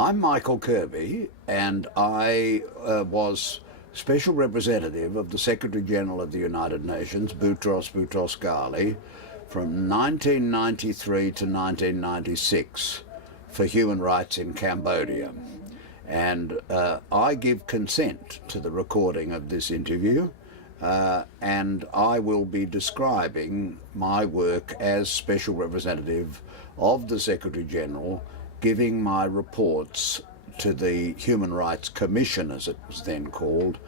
I'm Michael Kirby, and I was Special Representative of the Secretary-General of the United Nations, Boutros Boutros-Ghali, from 1993 to 1996 for human rights in Cambodia. And I give consent to the recording of this interview, and I will be describing my work as Special Representative of the Secretary-General, giving my reports to the Human Rights Commission, as it was then called,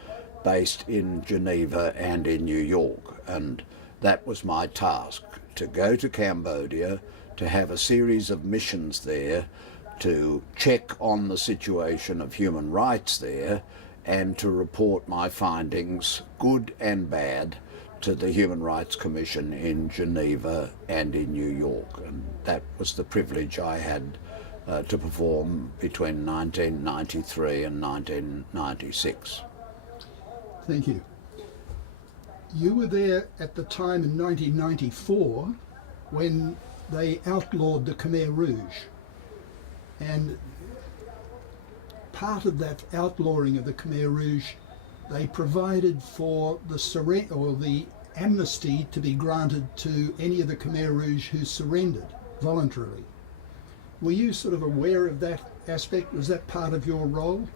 based in Geneva and in New York. And that was my task, to go to Cambodia, to have a series of missions there, to check on the situation of human rights there, and to report my findings, good and bad, to the Human Rights Commission in Geneva and in New York. And that was the privilege I had to perform between 1993 and 1996. Thank you. You were there at the time in 1994 when they outlawed the Khmer Rouge. And part of that outlawing of the Khmer Rouge, they provided for the amnesty to be granted to any of the Khmer Rouge who surrendered voluntarily. Were you sort of aware of that aspect? Was that part of your role?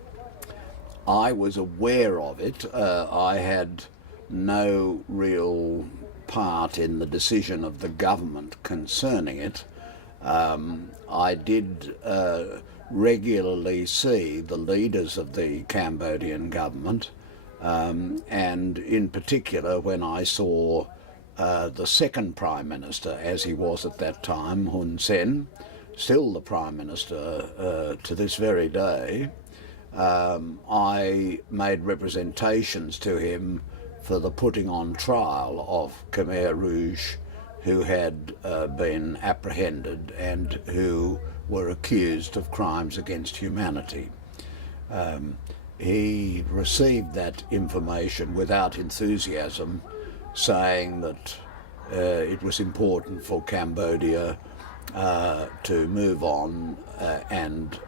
I was aware of it. I had no real part in the decision of the government concerning it. I did regularly see the leaders of the Cambodian government, and in particular when I saw the second Prime Minister, as he was at that time, Hun Sen, still the Prime Minister to this very day. I made representations to him for the putting on trial of Khmer Rouge who had been apprehended and who were accused of crimes against humanity. He received that information without enthusiasm, saying that it was important for Cambodia to move on and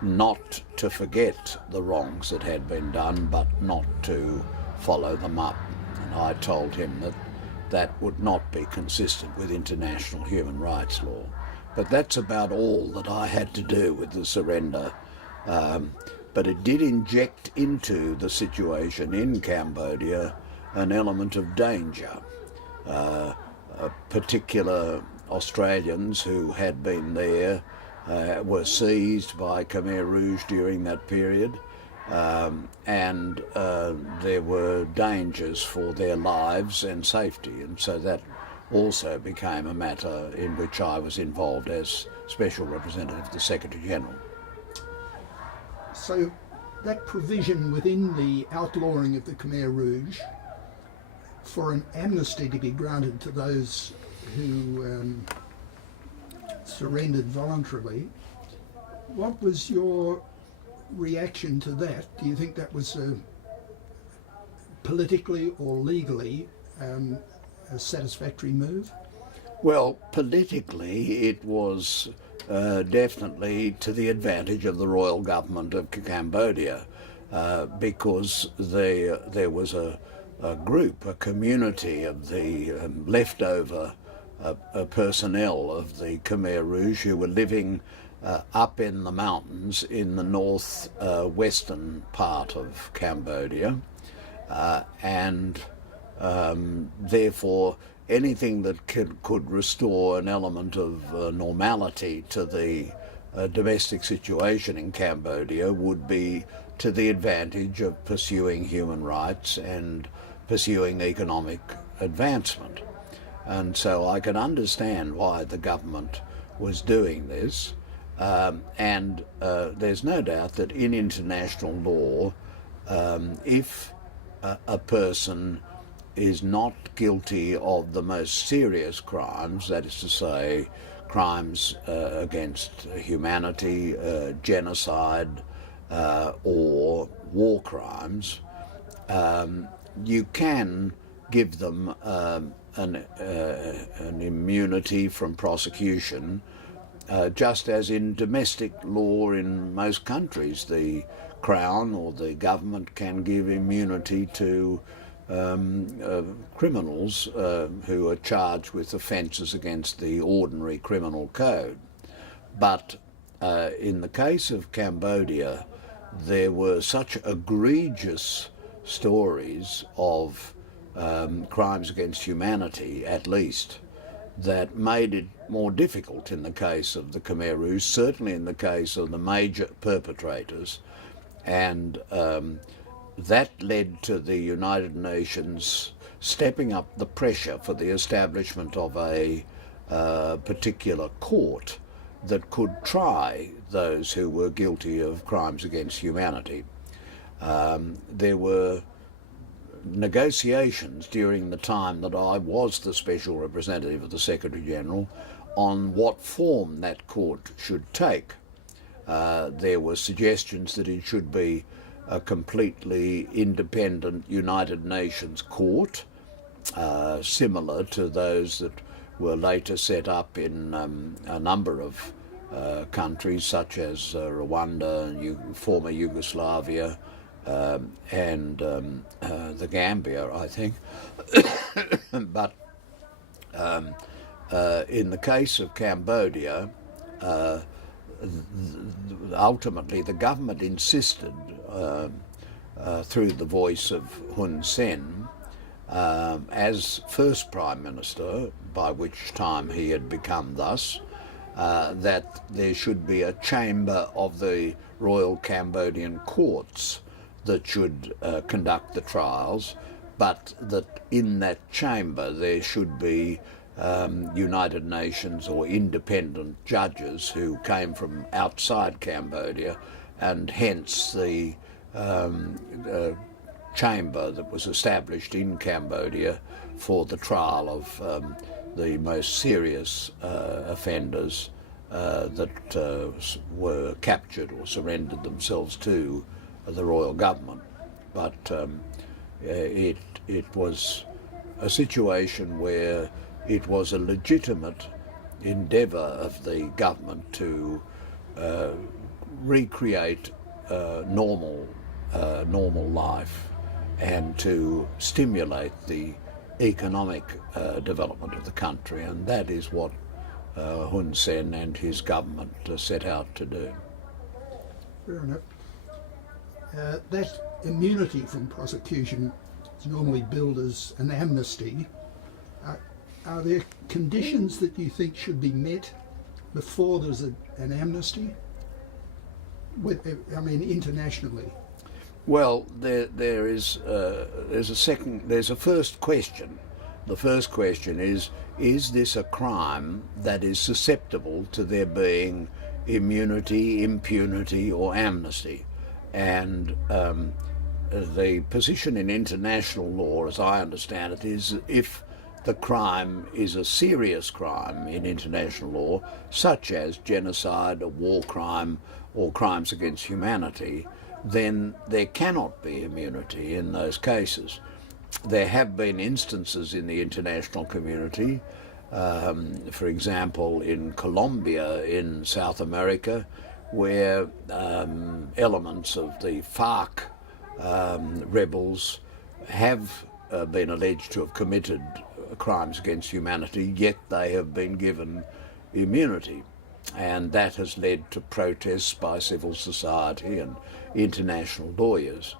not to forget the wrongs that had been done, but not to follow them up. And I told him that that would not be consistent with international human rights law. But that's about all that I had to do with the surrender. But it did inject into the situation in Cambodia an element of danger. Particular Australians who had been there were seized by Khmer Rouge during that period, and there were dangers for their lives and safety, and so that also became a matter in which I was involved as Special Representative of the Secretary-General. So that provision within the outlawing of the Khmer Rouge for an amnesty to be granted to those who surrendered voluntarily, what was your reaction to that? Do you think that was politically or legally a satisfactory move? Well, politically it was definitely to the advantage of the royal government of Cambodia, because there was a group, a community of the leftover personnel of the Khmer Rouge who were living up in the mountains in the north-western part of Cambodia, and therefore anything that could restore an element of normality to the domestic situation in Cambodia would be to the advantage of pursuing human rights and pursuing economic advancement. And so I can understand why the government was doing this, and there's no doubt that in international law, if a person is not guilty of the most serious crimes, that is to say crimes against humanity, genocide, or war crimes, you can give them an immunity from prosecution just as in domestic law in most countries, the Crown or the government can give immunity to criminals who are charged with offences against the ordinary criminal code. But in the case of Cambodia, there were such egregious stories of crimes against humanity, at least, that made it more difficult in the case of the Khmer Rouge, certainly in the case of the major perpetrators. And that led to the United Nations stepping up the pressure for the establishment of a particular court that could try those who were guilty of crimes against humanity. There were negotiations during the time that I was the special representative of the Secretary General on what form that court should take. There were suggestions that it should be a completely independent United Nations court, similar to those that were later set up in a number of countries such as Rwanda, former Yugoslavia, and the Gambia, I think. But in the case of Cambodia, ultimately the government insisted, through the voice of Hun Sen, as first Prime Minister, by which time he had become thus, that there should be a chamber of the Royal Cambodian Courts that should conduct the trials, but that in that chamber there should be United Nations or independent judges who came from outside Cambodia, and hence the chamber that was established in Cambodia for the trial of the most serious offenders that were captured or surrendered themselves to the royal government. But it was a situation where it was a legitimate endeavour of the government to recreate normal life and to stimulate the economic development of the country, and that is what Hun Sen and his government set out to do. Fair enough. That immunity from prosecution is normally billed as an amnesty. Are there conditions that you think should be met before there's an amnesty? Internationally. Well, there's a first question. The first question is this a crime that is susceptible to there being immunity, impunity, or amnesty? And the position in international law, as I understand it, is if the crime is a serious crime in international law, such as genocide, a war crime, or crimes against humanity, then there cannot be immunity in those cases. There have been instances in the international community, for example in Colombia in South America, where elements of the FARC rebels have been alleged to have committed crimes against humanity, yet they have been given immunity. And that has led to protests by civil society and international lawyers.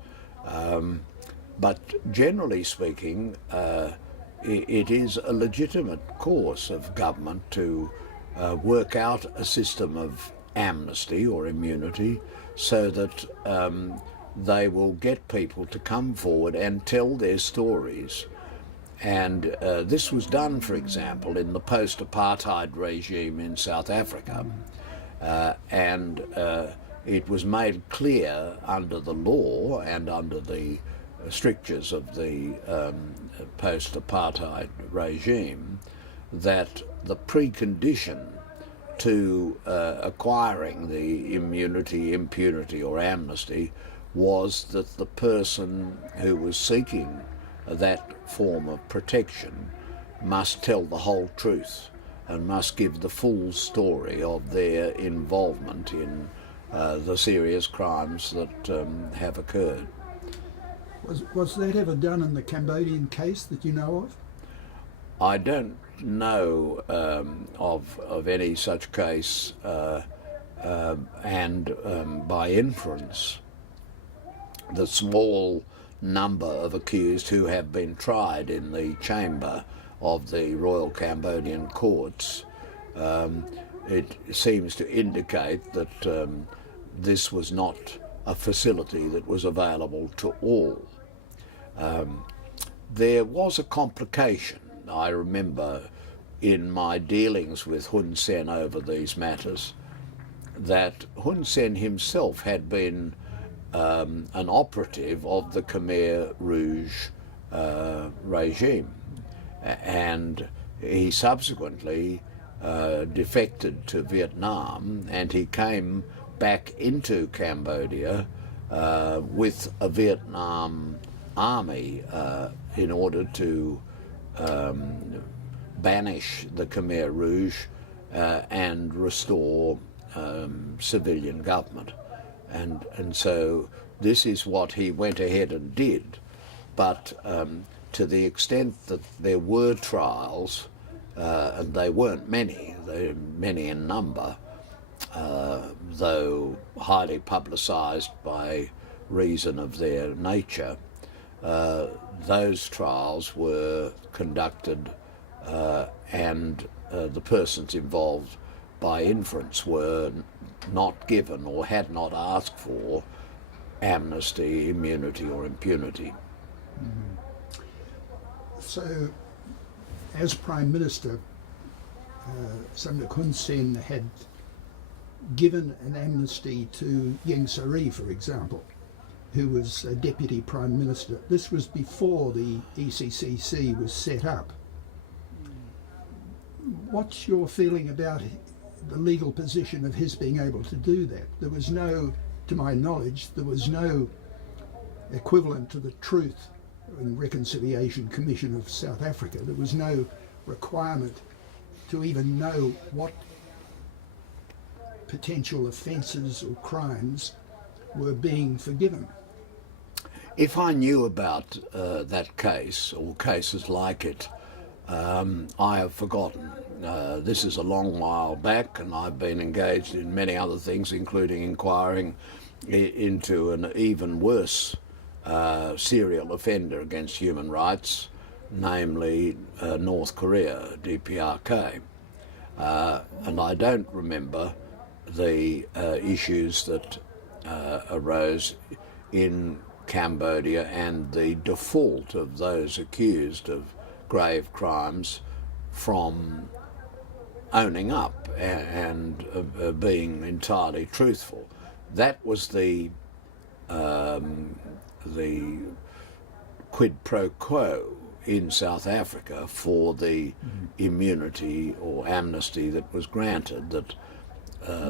But generally speaking, it is a legitimate course of government to work out a system of amnesty or immunity so that they will get people to come forward and tell their stories. And this was done, for example, in the post-apartheid regime in South Africa. And it was made clear under the law and under the strictures of the post-apartheid regime that the precondition to acquiring the immunity, impunity or amnesty was that the person who was seeking that form of protection must tell the whole truth and must give the full story of their involvement in the serious crimes that have occurred. Was that ever done in the Cambodian case that you know of? I don't know of any such case, and by inference, the small number of accused who have been tried in the chamber of the Royal Cambodian courts, it seems to indicate that this was not a facility that was available to all. There was a complication, I remember, in my dealings with Hun Sen over these matters, that Hun Sen himself had been an operative of the Khmer Rouge regime, and he subsequently defected to Vietnam, and he came back into Cambodia with a Vietnam army in order to banish the Khmer Rouge and restore civilian government. And so this is what he went ahead and did. But to the extent that there were trials, and they weren't many, they were many in number, though highly publicised by reason of their nature, those trials were conducted and the persons involved by inference were not given or had not asked for amnesty, immunity or impunity. So, as Prime Minister, Samdech Hun Sen had given an amnesty to Ieng Sary, for example, who was a Deputy Prime Minister. This was before the ECCC was set up. What's your feeling about the legal position of his being able to do that? There was no, to my knowledge, there was no equivalent to the Truth and Reconciliation Commission of South Africa. There was no requirement to even know what potential offences or crimes were being forgiven. If I knew about that case or cases like it, I have forgotten. This is a long while back, and I've been engaged in many other things, including inquiring into an even worse serial offender against human rights, namely North Korea, DPRK. And I don't remember the issues that arose in Cambodia and the default of those accused of grave crimes from owning up and being entirely truthful. That was the quid pro quo in South Africa for the immunity or amnesty that was granted, that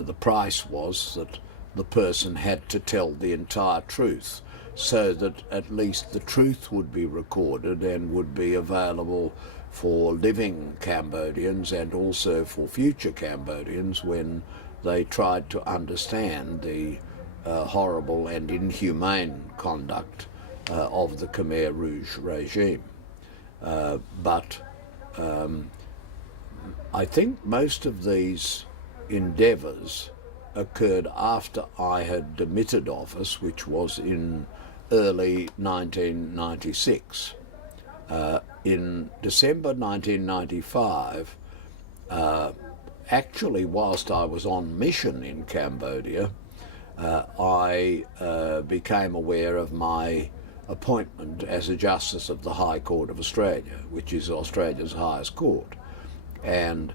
the price was that the person had to tell the entire truth, so that at least the truth would be recorded and would be available for living Cambodians and also for future Cambodians when they tried to understand the horrible and inhumane conduct of the Khmer Rouge regime. But I think most of these endeavours occurred after I had demitted office, which was in early 1996. In December 1995, actually whilst I was on mission in Cambodia, I became aware of my appointment as a Justice of the High Court of Australia, which is Australia's highest court. And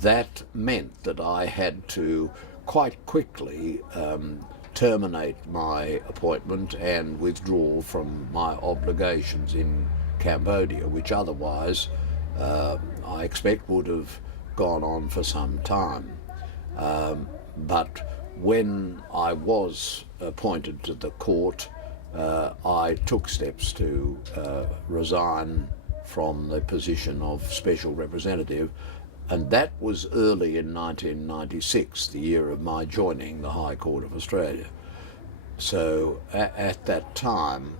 that meant that I had to quite quickly terminate my appointment and withdraw from my obligations in Cambodia, which otherwise I expect would have gone on for some time. But when I was appointed to the court, I took steps to resign from the position of Special Representative And that was early in 1996, the year of my joining the High Court of Australia. So at that time,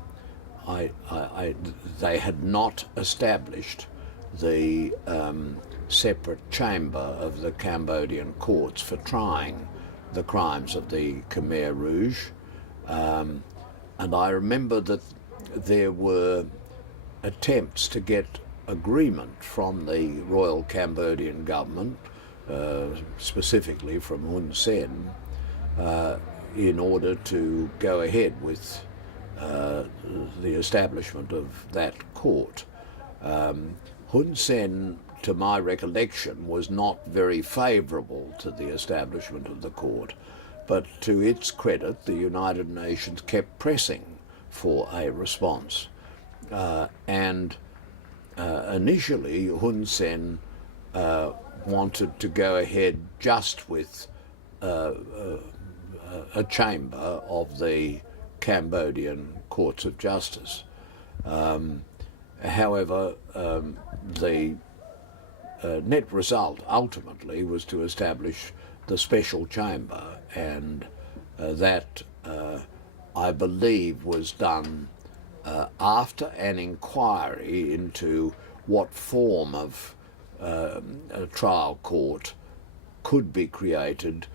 they had not established the separate chamber of the Cambodian courts for trying the crimes of the Khmer Rouge. And I remember that there were attempts to get agreement from the Royal Cambodian government, specifically from Hun Sen, in order to go ahead with the establishment of that court. Hun Sen, to my recollection, was not very favourable to the establishment of the court, but to its credit, the United Nations kept pressing for a response. Initially, Hun Sen wanted to go ahead just with a chamber of the Cambodian courts of justice. However, the net result ultimately was to establish the special chamber, and that I believe was done after an inquiry into what form of a trial court could be created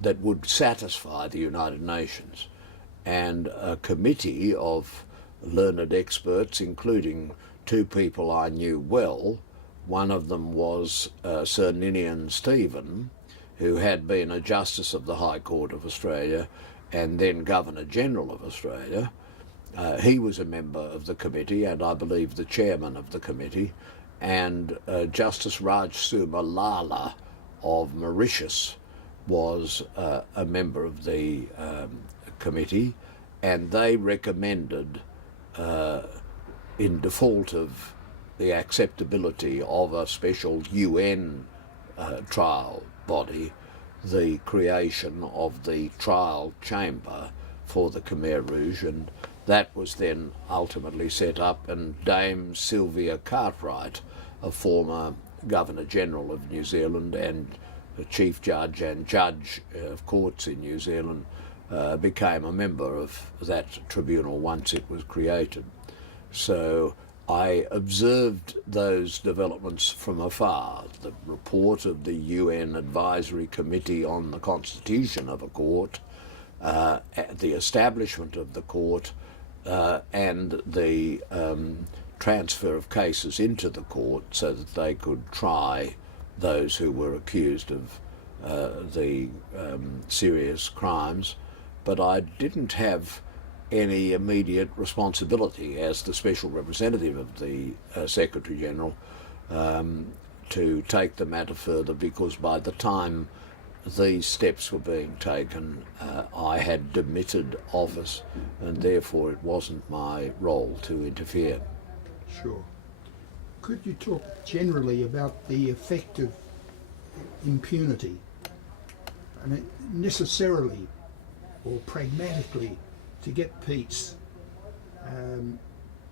that would satisfy the United Nations. And a committee of learned experts, including two people I knew well. One of them was Sir Ninian Stephen, who had been a Justice of the High Court of Australia and then Governor-General of Australia. He was a member of the committee, and I believe the chairman of the committee, and Justice Raj Lala of Mauritius was a member of the committee, and they recommended, in default of the acceptability of a special UN trial body, the creation of the trial chamber for the Khmer Rouge, and that was then ultimately set up, and Dame Sylvia Cartwright, a former Governor-General of New Zealand and a Chief Judge and Judge of Courts in New Zealand, became a member of that tribunal once it was created. So I observed those developments from afar. The report of the UN Advisory Committee on the Constitution of a Court, the establishment of the court, and the transfer of cases into the court so that they could try those who were accused of the serious crimes. But I didn't have any immediate responsibility as the special representative of the Secretary-General to take the matter further, because by the time these steps were being taken, I had demitted office, and therefore it wasn't my role to interfere. Sure. Could you talk generally about the effect of impunity? I mean, necessarily or pragmatically, to get peace,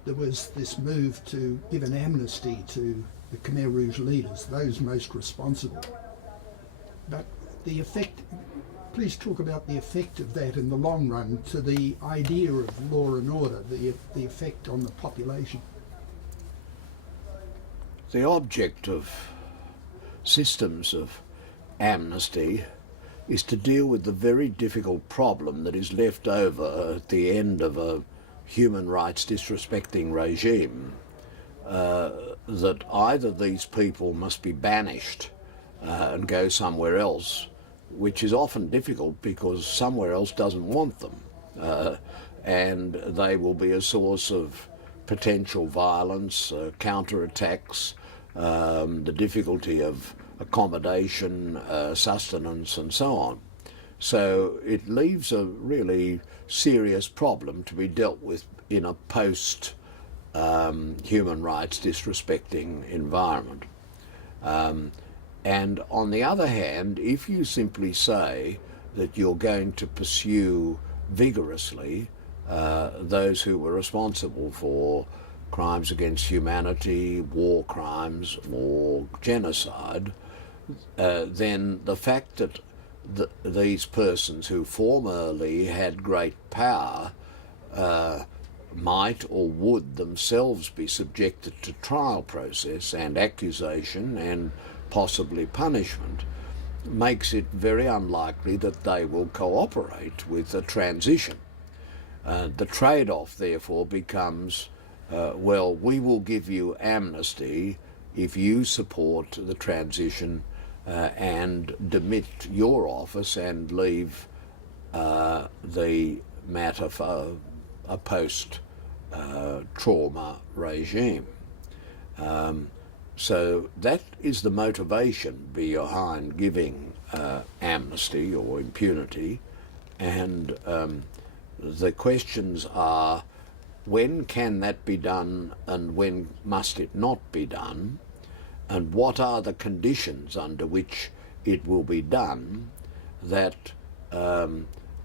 there was this move to give an amnesty to the Khmer Rouge leaders, those most responsible. But the effect, please talk about the effect of that in the long run to the idea of law and order, the effect on the population. The object of systems of amnesty is to deal with the very difficult problem that is left over at the end of a human rights disrespecting regime, that either these people must be banished and go somewhere else, which is often difficult because somewhere else doesn't want them, and they will be a source of potential violence, counterattacks, the difficulty of accommodation, sustenance, and so on. So it leaves a really serious problem to be dealt with in a post human rights disrespecting environment. And on the other hand, if you simply say that you're going to pursue vigorously those who were responsible for crimes against humanity, war crimes, or genocide, then the fact that these persons who formerly had great power might or would themselves be subjected to trial process and accusation and possibly punishment makes it very unlikely that they will cooperate with a transition. The trade-off, therefore, becomes, well, we will give you amnesty if you support the transition and demit your office and leave the matter for a post-trauma regime. So that is the motivation behind giving amnesty or impunity, and the questions are, when can that be done and when must it not be done, and what are the conditions under which it will be done that,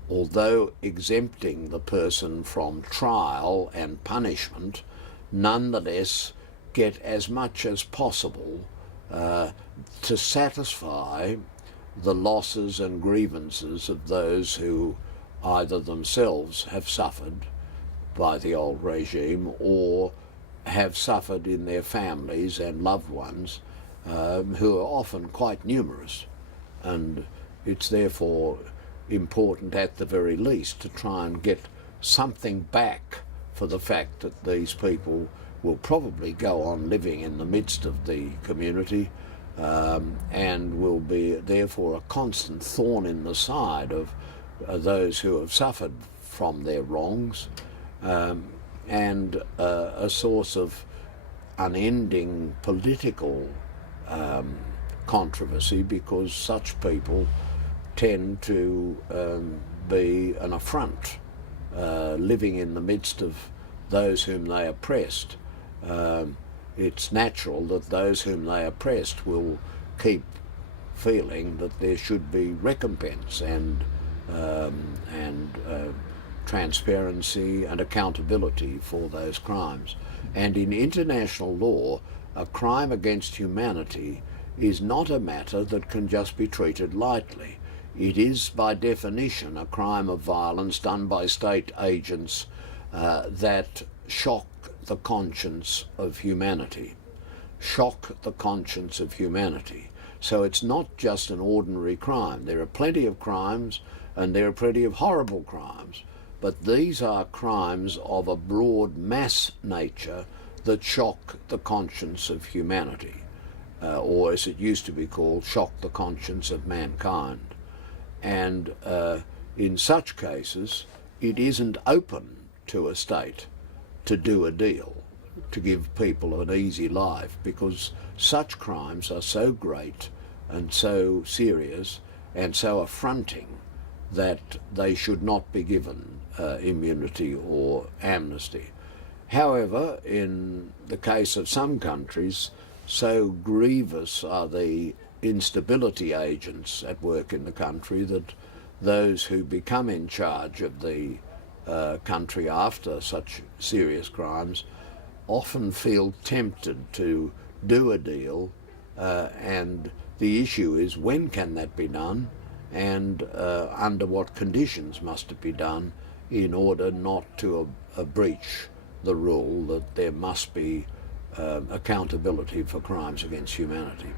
although exempting the person from trial and punishment, nonetheless get as much as possible to satisfy the losses and grievances of those who either themselves have suffered by the old regime or have suffered in their families and loved ones, who are often quite numerous. And it's therefore important at the very least to try and get something back for the fact that these people will probably go on living in the midst of the community, and will be therefore a constant thorn in the side of those who have suffered from their wrongs, and a source of unending political controversy, because such people tend to be an affront, living in the midst of those whom they oppressed. It's natural that those whom they oppressed will keep feeling that there should be recompense and transparency and accountability for those crimes. And in international law, a crime against humanity is not a matter that can just be treated lightly. It is by definition a crime of violence done by state agents that shock the conscience of humanity. Shock the conscience of humanity. So it's not just an ordinary crime. There are plenty of crimes and there are plenty of horrible crimes, but these are crimes of a broad mass nature that shock the conscience of humanity, or as it used to be called, shock the conscience of mankind. And in such cases, it isn't open to a state to do a deal, to give people an easy life, because such crimes are so great and so serious and so affronting that they should not be given immunity or amnesty. However, in the case of some countries, so grievous are the instability agents at work in the country that those who become in charge of the country after such serious crimes often feel tempted to do a deal, and the issue is, when can that be done, and under what conditions must it be done, in order not to breach the rule that there must be accountability for crimes against humanity.